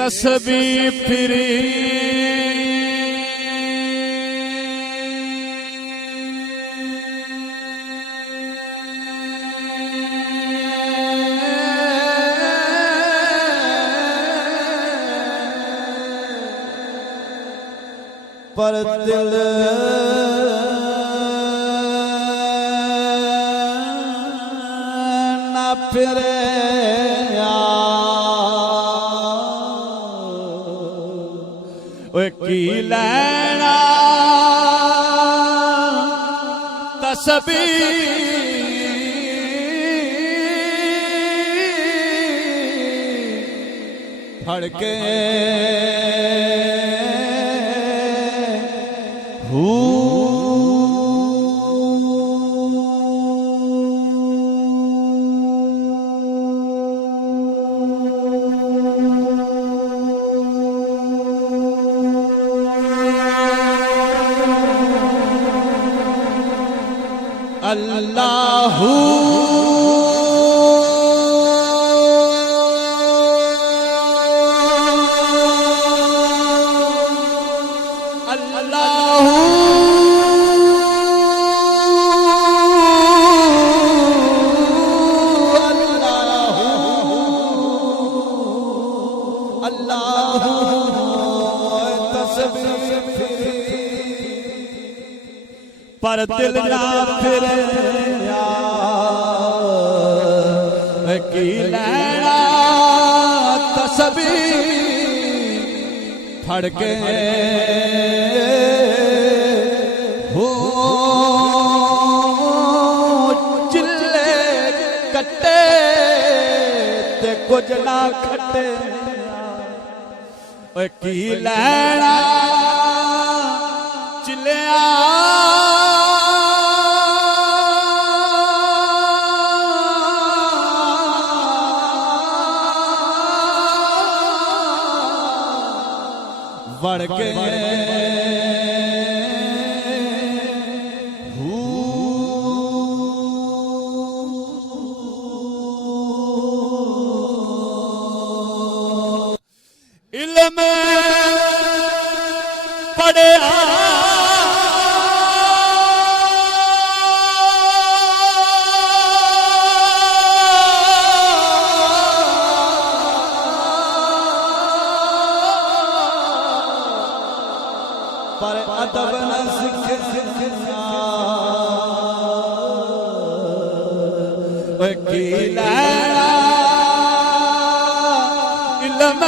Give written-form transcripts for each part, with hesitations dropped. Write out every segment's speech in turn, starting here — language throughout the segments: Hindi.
तस्बीह फिरी पर दिल ना फिरे की लैना तस्बीह फड़ के अल्लाहू अल्लाहू अल्लाहू तस्बीह पर दिल ना फिरे की लैना तस्बीह फड़ के हो चिल्ले कट्टे ते कुछ ना खट्टे की लैना चिल्लिया बढ़ के इल्म पढ़े पर अदब न सीखे की लैना इल्म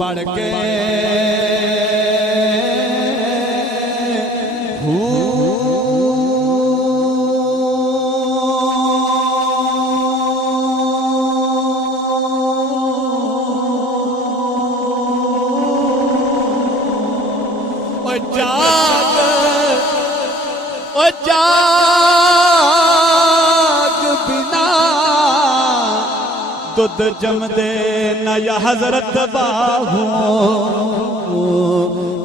पढ़ के जाग बिना दुध जमदे न या हजरत बाहू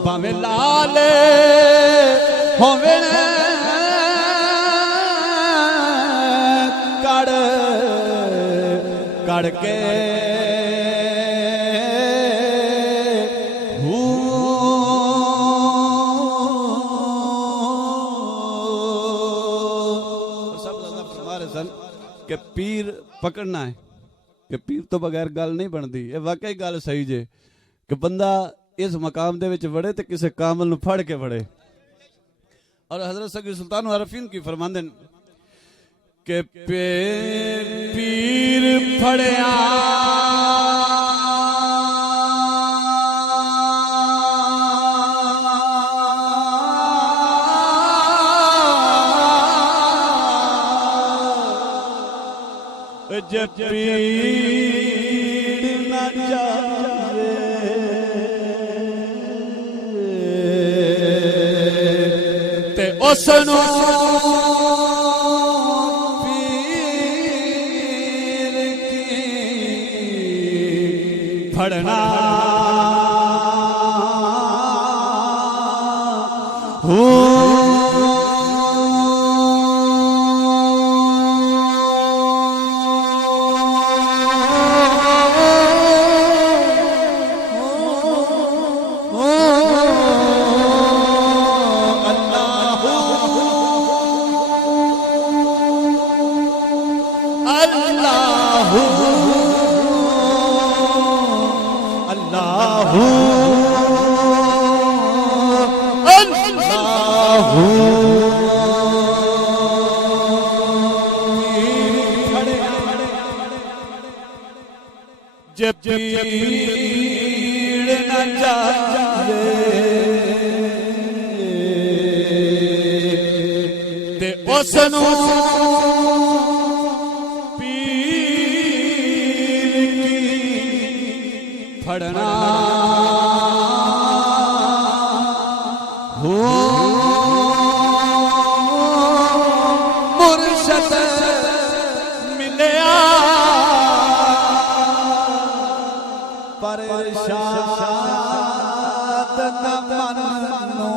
भावे लाले होवे कड़ कड़ के कि पीर पकड़ना है कि पीर तो बगैर गल नहीं बनती। ये वाकई गल सही जे कि बंदा इस मकाम दे विच वड़े तो किसी कामल नूं फड़ के वड़े। और हजरत सगी सुल्तान आरफीन की फरमांदे कि पीर फड़िया जब पीर न जावे ते उसनू पीर की फड़ना हो जे पीड़ न जावे ते उसनू पीर की फड़ना हो मुर्शद मिलया परशाद न मनो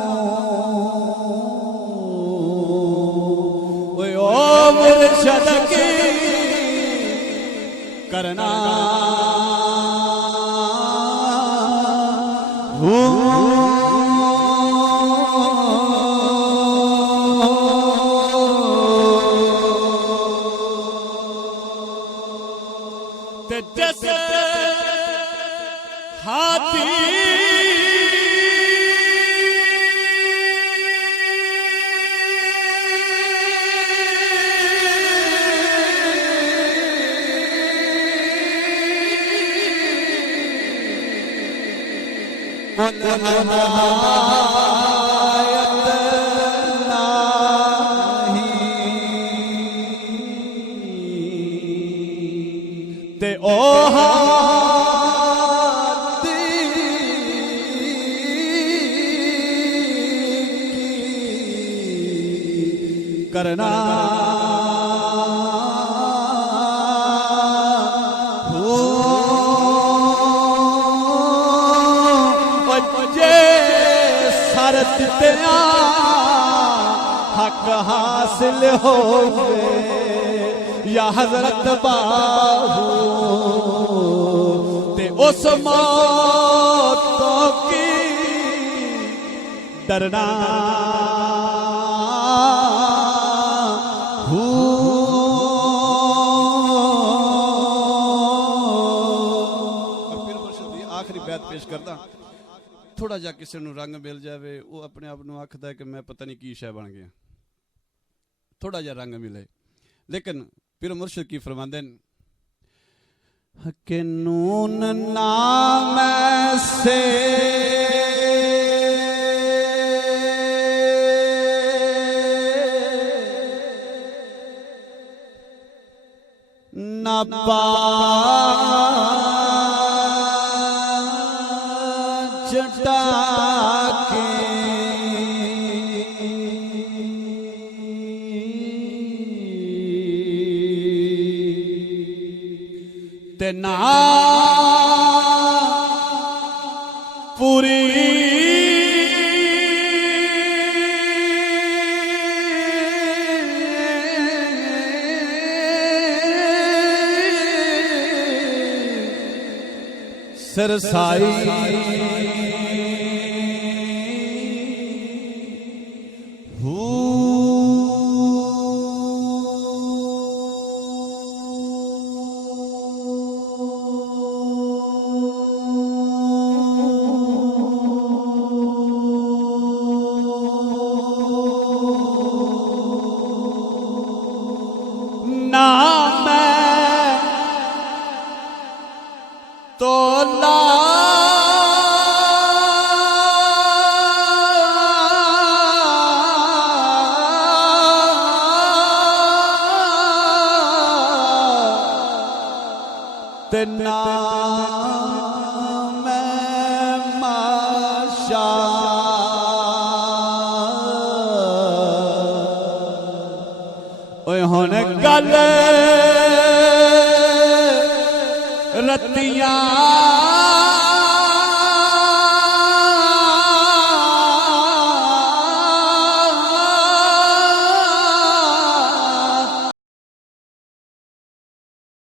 ओ मुर्शद की करना हो ते जैसे हाथी ते ओ करना हो जे सरत तेरा हक हासिल हो या हजरत बाहू ते उस मौत की डरना पेश करदा थोड़ा जा किसी नूं रंग मिल जाए वो अपने आप नूं आखदा है कि मैं पता नहीं की शय बन गया थोड़ा जा रंग मिले लेकिन पीर मुर्शिद की फरमांदे के नून नाम से न पा ना पूरी सरसाई नाम माशा ओए हुन गल रतियां